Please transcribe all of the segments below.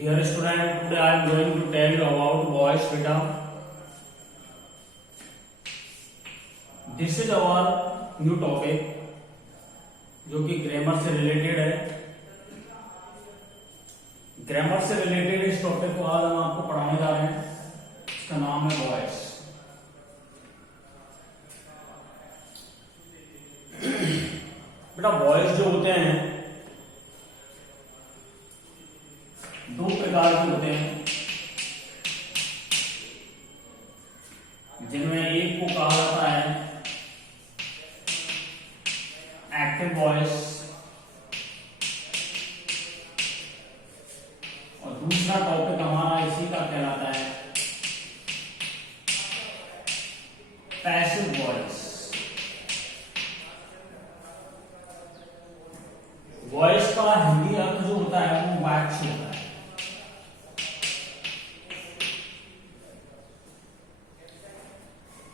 Dear student, today I am going to tell you about voice freedom. This is our new topic जो कि grammar से related है। Grammar से related इस topic को आज हम आपको पढ़ाने जा रहे हैं। इसका नाम है वॉइस। बेटा वॉइस जो होते हैं दो प्रकार के होते हैं, जिनमें एक को कहा जाता है एक्टिव वॉइस और दूसरा टॉपिक हमारा इसी का कहलाता है पैसिव वॉइस। वॉइस का हिंदी अर्थ जो होता है वो वाच्य होता है।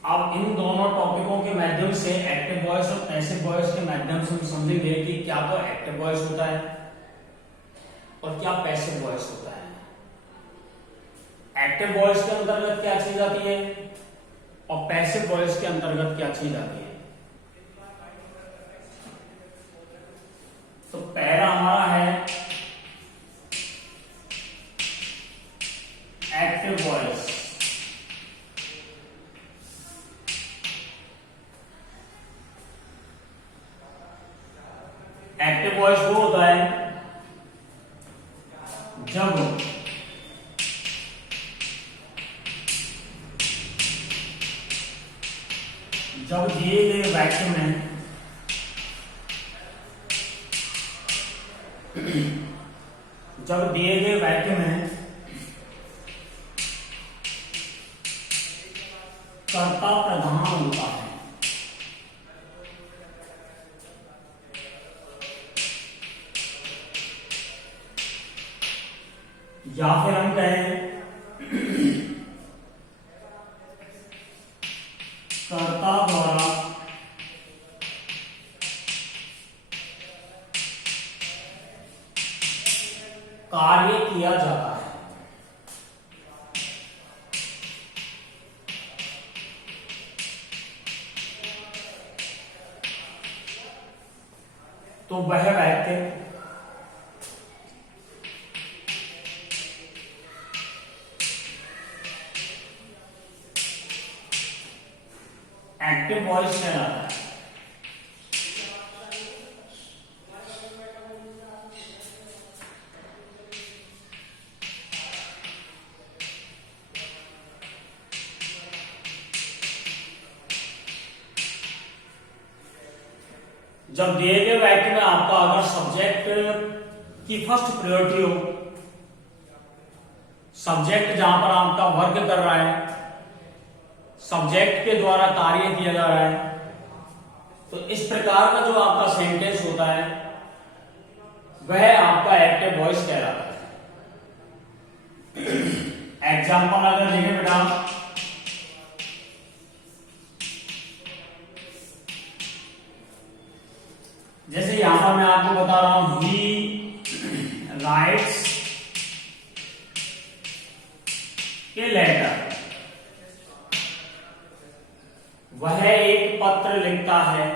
अब इन दोनों टॉपिकों के माध्यम से एक्टिव वॉइस और पैसिव वॉइस के माध्यम से हम समझेंगे कि क्या तो एक्टिव वॉइस होता है और क्या पैसिव वॉइस होता है। एक्टिव वॉइस के अंतर्गत क्या चीज आती है और पैसिव वॉइस के अंतर्गत क्या चीज आती है। तो पहला हमारा है एक्टिव वॉइस। एक्टिव वॉइस वो होता है जब दिए गए वाक्य में कर्ता प्रधान होता है या फिर हम कहें कर्ता द्वारा कार्य किया जाता है। तो वह वाक्य एक्टिव वॉइस कहलाता है। जब दिए गए वाक्य में आपका अगर सब्जेक्ट की फर्स्ट प्रायोरिटी हो, सब्जेक्ट जहां पर आपका वर्क कर रहा है, सब्जेक्ट के द्वारा कार्य किया जा रहा है, तो इस प्रकार का जो आपका सेंटेंस होता है वह आपका एक्टिव वॉइस कहलाता है। एग्जाम्पल अगर देखें बेटा, जैसे यहां पर मैं आपको बता रहा हूं ही राइट्स ए लेटर, वह एक पत्र लिखता है।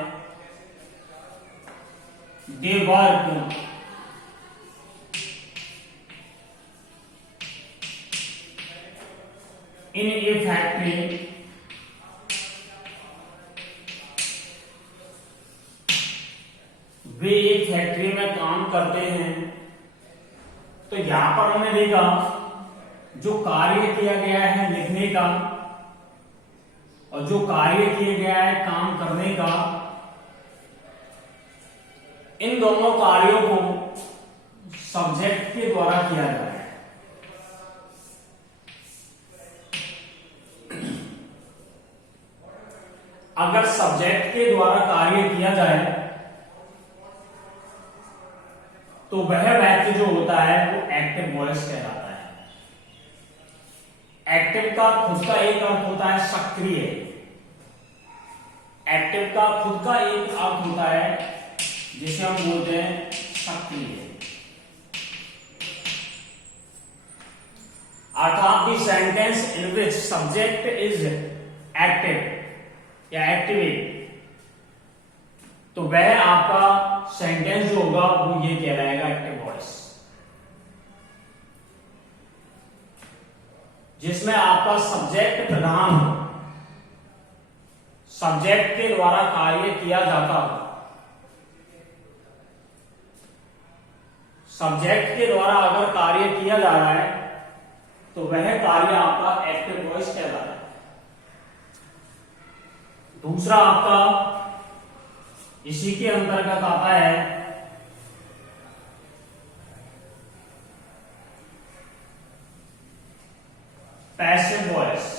They work in A factory, वे एक फैक्ट्री में काम करते हैं। तो यहां पर हमने देखा जो कार्य किया गया है लिखने का और जो कार्य किया गया है काम करने का, इन दोनों कार्यों को सब्जेक्ट के द्वारा किया जा रहा है। अगर सब्जेक्ट के द्वारा कार्य किया जाए तो वह वाक्य जो होता है वो एक्टिव वॉइस कहलाता है। एक्टिव का खुद का एक अर्थ होता है सक्रिय। एक्टिव का खुद का एक अर्थ होता है जिसे हम बोलते हैं सक्रिय। अर्थात the sentence in which subject is active या एक्टिवेट, तो वह आपका सेंटेंस जो होगा वो ये कहलाएगा एक्टिव वॉइस। जिसमें आपका सब्जेक्ट प्रधान हो, सब्जेक्ट के द्वारा कार्य किया जाता हो, सब्जेक्ट के द्वारा अगर कार्य किया जा रहा है तो वह कार्य आपका एक्टिव वॉइस कहलाता है। दूसरा आपका इसी के अंतर्गत आता है पैसिव वॉइस।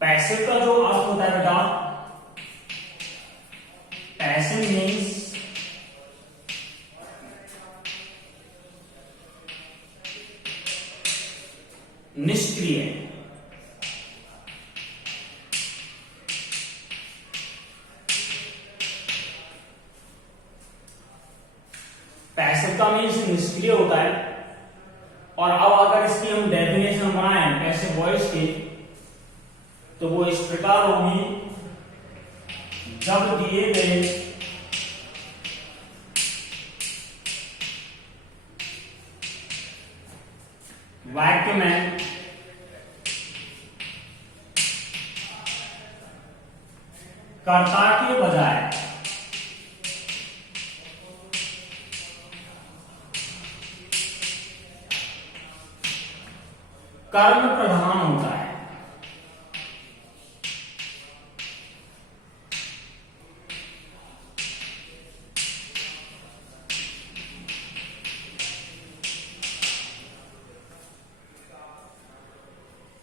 पैसिव का जो अर्थ होता है बेटा, पैसिव मीन्स निष्क्रिय। पैसिव का मीन्स निष्क्रिय होता है। और अब अगर इसकी हम डेफिनेशन बनाएं पैसिव वॉइस की, तो वो इस प्रकार होगी, जब दिए गए वाक्य में कर्ता के बजाय कर्म प्रधान होता है,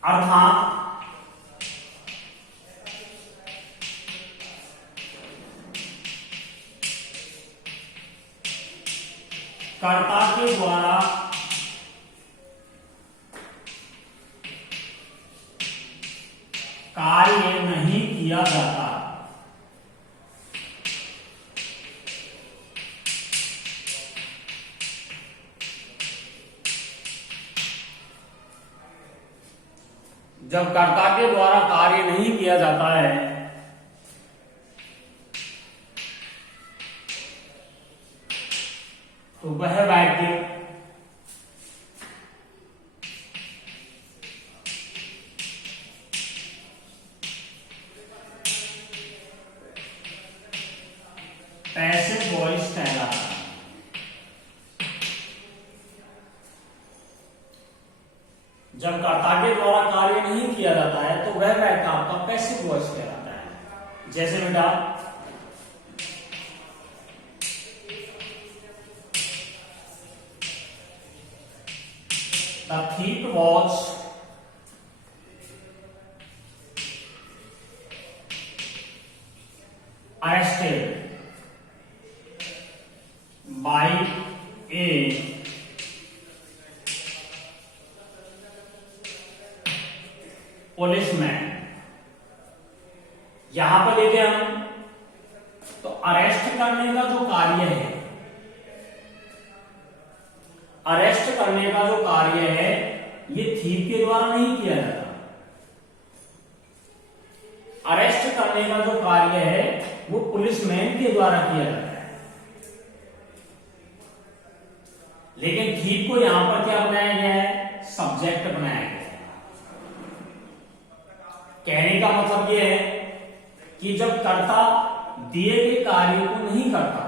अर्थात कर्ता के द्वारा कार्य नहीं किया जाता। जब कर्ता के द्वारा कार्य नहीं किया जाता है तो वह वाक्य पैसिव वॉइस कहलाता है। जब कर्ता के द्वारा कार्य नहीं किया जाता है तो वह वाक्य आपका पैसिव वॉइस कहलाता है। जैसे बेटा the thief was arrested by a policeman. यहां पर देखें हम तो अरेस्ट करने का जो कार्य है, अरेस्ट करने का जो कार्य है ये थीफ के द्वारा नहीं किया जाता। अरेस्ट करने का जो कार्य है वो पुलिसमैन के द्वारा किया जाता है। लेकिन थीफ को यहां पर क्या बनाया गया है, सब्जेक्ट बनाया गया है। कहने का मतलब यह है कि जब कर्ता दिए गए कार्य को नहीं करता,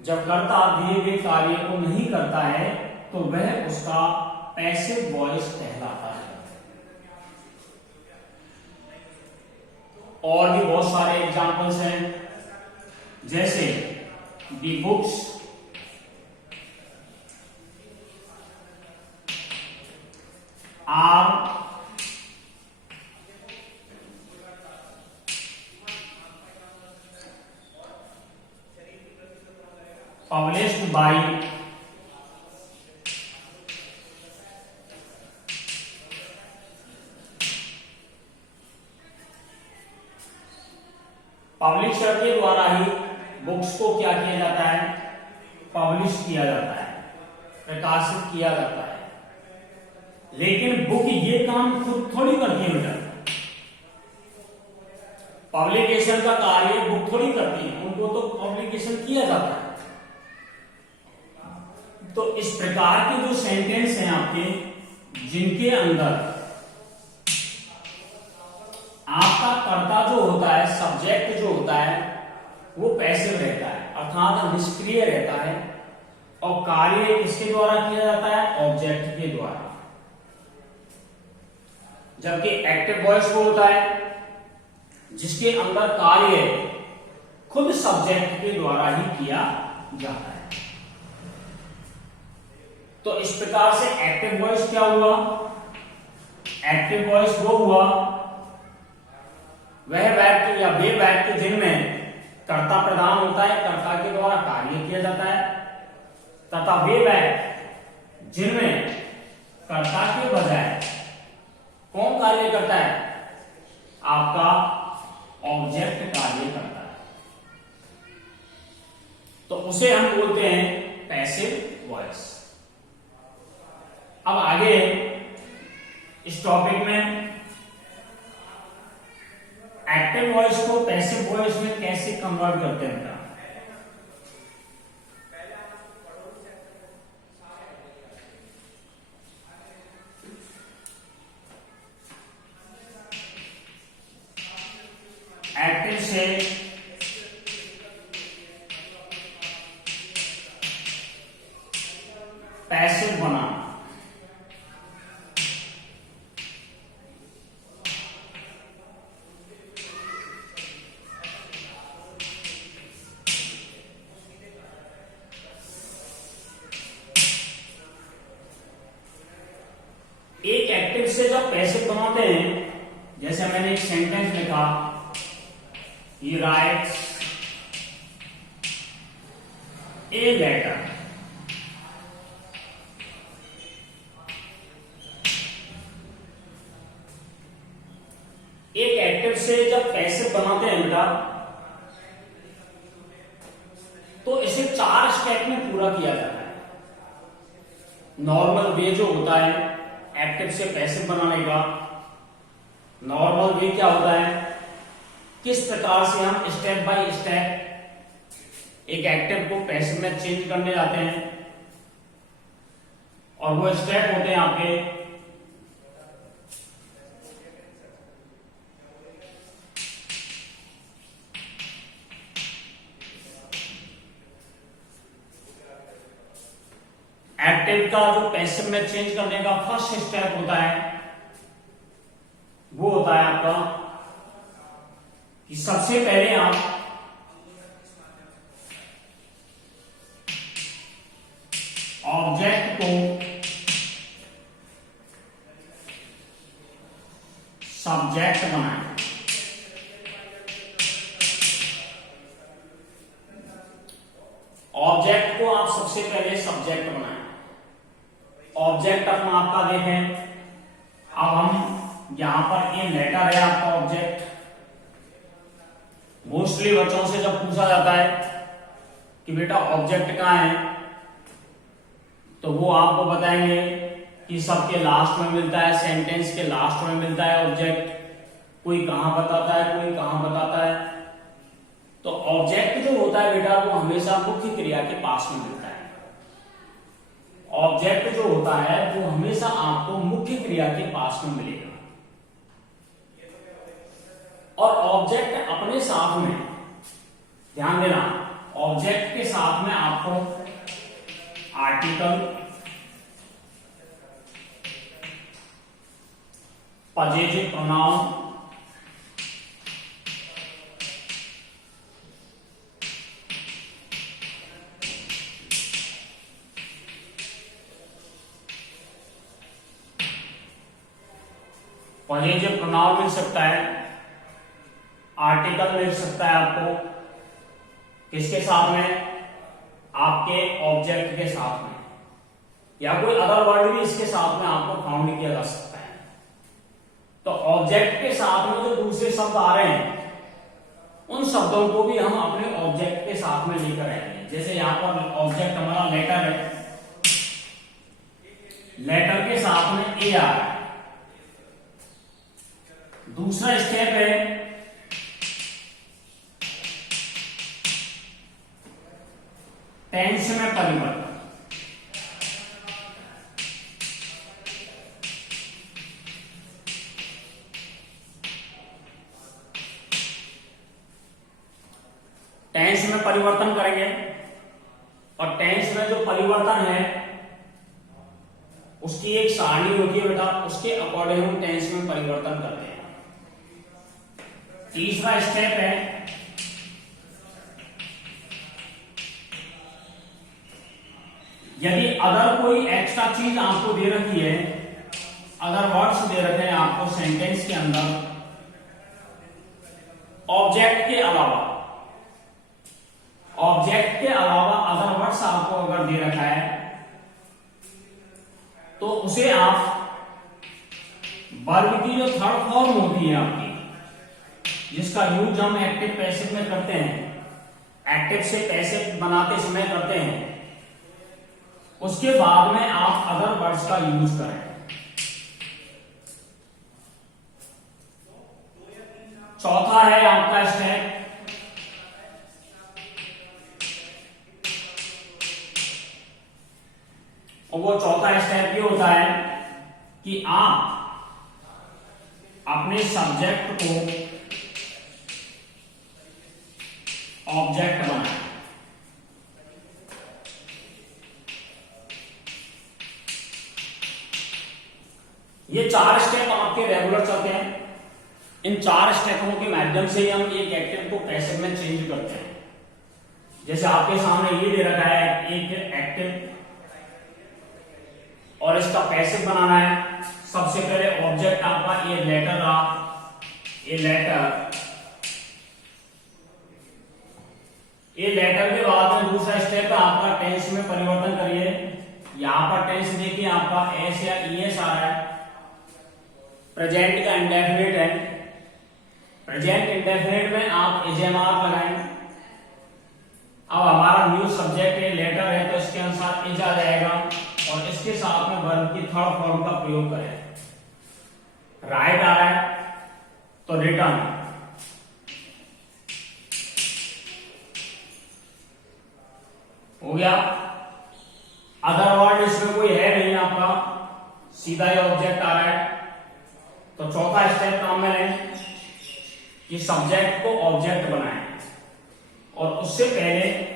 जब कर्ता दिए गए कार्य को नहीं करता है तो वह उसका पैसिव वॉइस कहलाता है। और भी बहुत सारे एग्जांपल्स हैं, जैसे the books are published by publisher के द्वारा ही बुक्स को क्या किया जाता है, पब्लिश किया जाता है, प्रकाशित किया जाता है। लेकिन बुक ये काम खुद थोड़ी करती है बेटा, पब्लिकेशन का कार्य बुक थोड़ी करती है, उनको तो पब्लिकेशन किया जाता है। तो इस प्रकार के जो सेंटेंस हैं आपके, जिनके अंदर आपका कर्ता जो होता है, सब्जेक्ट जो होता है, वो पैसिव रहता है, अर्थात निष्क्रिय रहता है, और कार्य किसके द्वारा किया जाता है, ऑब्जेक्ट के द्वारा। जबकि एक्टिव वॉइस वो होता है जिसके अंदर कार्य खुद सब्जेक्ट के द्वारा ही किया जाता है। तो इस प्रकार से एक्टिव वॉइस क्या हुआ, एक्टिव वॉइस वो हुआ वह वाक्य या वे वाक्य जिनमें कर्ता प्रधान होता है, कर्ता के द्वारा कार्य किया जाता है, तथा वे वाक्य जिनमें कर्ता के बजाय कौन कार्य करता है, आपका ऑब्जेक्ट कार्य करता है, तो उसे हम बोलते हैं पैसिव वॉइस। अब आगे इस टॉपिक में एक्टिव वॉइस को पैसिव वॉइस में कैसे कन्वर्ट करते हैं बेटा। एक्टिव से पैसिव बना, एक एक्टिव से जब पैसिव बनाते हैं, जैसे मैंने एक सेंटेंस लिखा, he writes a letter, एक एक्टिव से जब पैसिव बनाते हैं बेटा, तो इसे 4 स्टेप में पूरा किया जाता है। नॉर्मल वे जो होता है एक्टिव से पैसिव बनाने का, नॉर्मल वे क्या होता है, किस प्रकार से हम स्टेप बाय स्टेप एक एक्टिव को पैसिव में चेंज करने जाते हैं, और वो स्टेप होते हैं आपके एक्टिव का जो पैसिव में चेंज करने का फर्स्ट स्टेप होता है, वो होता है आपका कि सबसे पहले आप ऑब्जेक्ट को सब्जेक्ट बनाएं। ऑब्जेक्ट को आप सबसे पहले सब्जेक्ट बनाएं। ऑब्जेक्ट अपना आपका देखें, अब हम यहां पर ये लेटर है आपका ऑब्जेक्ट। मोस्टली बच्चों से जब पूछा जाता है कि बेटा ऑब्जेक्ट कहां है, तो वो आपको बताएंगे कि सबके लास्ट में मिलता है, सेंटेंस के लास्ट में मिलता है ऑब्जेक्ट। कोई कहां बताता है, कोई कहां बताता है। तो ऑब्जेक्ट जो होता है बेटा, वो हमेशा मुख्य क्रिया के पास में मिलता है। ऑब्जेक्ट जो होता है वो हमेशा आपको मुख्य क्रिया के पास में मिलेगा। और ऑब्जेक्ट अपने साथ में, ध्यान देना, ऑब्जेक्ट के साथ में आपको आर्टिकल, पजेटिव प्रोनाउन, पजेटिव प्रोनाउन मिल सकता है, आर्टिकल मिल सकता है आपको किसके साथ में, आपके ऑब्जेक्ट के साथ में, या कोई अदर वर्ड भी इसके साथ में आपको फाउंड किया जा सकता है। तो ऑब्जेक्ट के साथ में जो दूसरे शब्द आ रहे हैं उन शब्दों को भी हम अपने ऑब्जेक्ट के साथ में लेकर आएंगे। जैसे यहाँ पर ऑब्जेक्ट हमारा लेटर है, लेटर के साथ में ए आ रहा है। दूसरा स्टेप है टेंस में परिवर्तन। टेंस में परिवर्तन करेंगे और टेंस में जो परिवर्तन है उसकी एक सारणी होती है बेटा, उसके अकॉर्डिंग हम टेंस में परिवर्तन करते हैं। तीसरा स्टेप है यदि अगर कोई एक्स्ट्रा चीज आपको दे रखी है, अगर वर्ड्स दे रखे हैं आपको सेंटेंस के अंदर ऑब्जेक्ट के अलावा, ऑब्जेक्ट के अलावा अदर वर्ड्स आपको अगर दे रखा है तो उसे आप वर्ब की जो थर्ड फॉर्म होती है आपकी, जिसका यूज हम एक्टिव पैसिव में करते हैं, एक्टिव से पैसिव बनाते समय करते हैं, उसके बाद में आप अदर वर्ड्स का यूज करें। चौथा है आपका स्टेप और वो चौथा स्टेप ये होता है कि आप अपने सब्जेक्ट को ऑब्जेक्ट बनाएं। ये 4 स्टेप आपके रेगुलर चलते हैं। इन 4 स्टेपों के माध्यम से हम एक एक्टिव को पैसिव में चेंज करते हैं। जैसे आपके सामने ये दे रखा है एक एक्टिव और इसका पैसिव बनाना है। सबसे पहले ऑब्जेक्ट आपका ये लेटर रहा, ये लेटर, ये लेटर के बाद में दूसरा स्टेप है आपका टेंस में परिवर्तन करिए। यहां पर टेंस देखिए आपका एस या ईएस आ रहा है, प्रेजेंट का इंडेफिनिट है। प्रेजेंट इंडेफिनिट में आप इजेमार लगाएं। अब हमारा न्यू सब्जेक्ट है, लेटर है, तो इसके अनुसार इज आ जाएगा और इसके साथ में वर्ब की थर्ड फॉर्म का प्रयोग करें। राइट आ रहा है तो रिटर्न, हो गया। अदर वर्ड इसमें कोई है नहीं आपका, सीधा ये ऑब्जेक्ट आ रहा है। तो चौथा स्टेप काम में लें कि सब्जेक्ट को ऑब्जेक्ट बनाएं और उससे पहले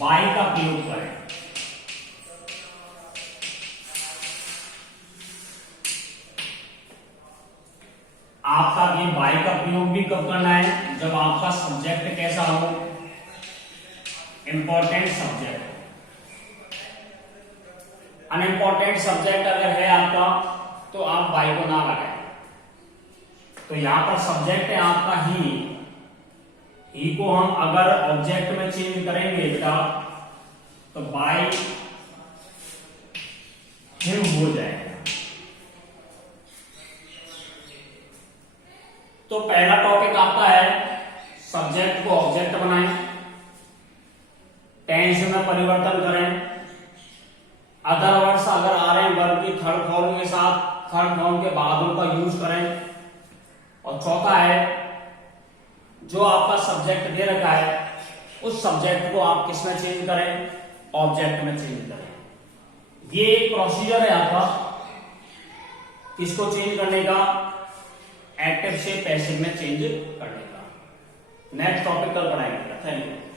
बाई का प्रयोग करें। आपका ये बाई का प्रयोग भी कब करना है? जब आपका सब्जेक्ट कैसा हो, इंपॉर्टेंट सब्जेक्ट। अनइंपॉर्टेंट सब्जेक्ट अगर है आपका तो आप बाई को ना लगाएं। तो यहां पर सब्जेक्ट है आपका ही को हम अगर ऑब्जेक्ट में चेंज करेंगे बेटा तो बाई हिम हो जाएगा। तो पहला टॉपिक आपका है सब्जेक्ट को ऑब्जेक्ट बनाएं, टेंस में परिवर्तन करें, अदर वर्ड्स अगर आ रहे हैं वर्ब की थर्ड फॉर्म के साथ थर्ड फॉर्म के बाद उनका यूज करें, और चौथा है जो आपका सब्जेक्ट दे रखा है उस सब्जेक्ट को आप किसमें चेंज करें? ऑब्जेक्ट में चेंज करें। ये एक प्रोसीजर है आपका किसको चेंज करने का? एक्टिव से पैसिव में चेंज करने का। नेक्स्ट टॉपिक कल पढ़ाएंगे। Thank you.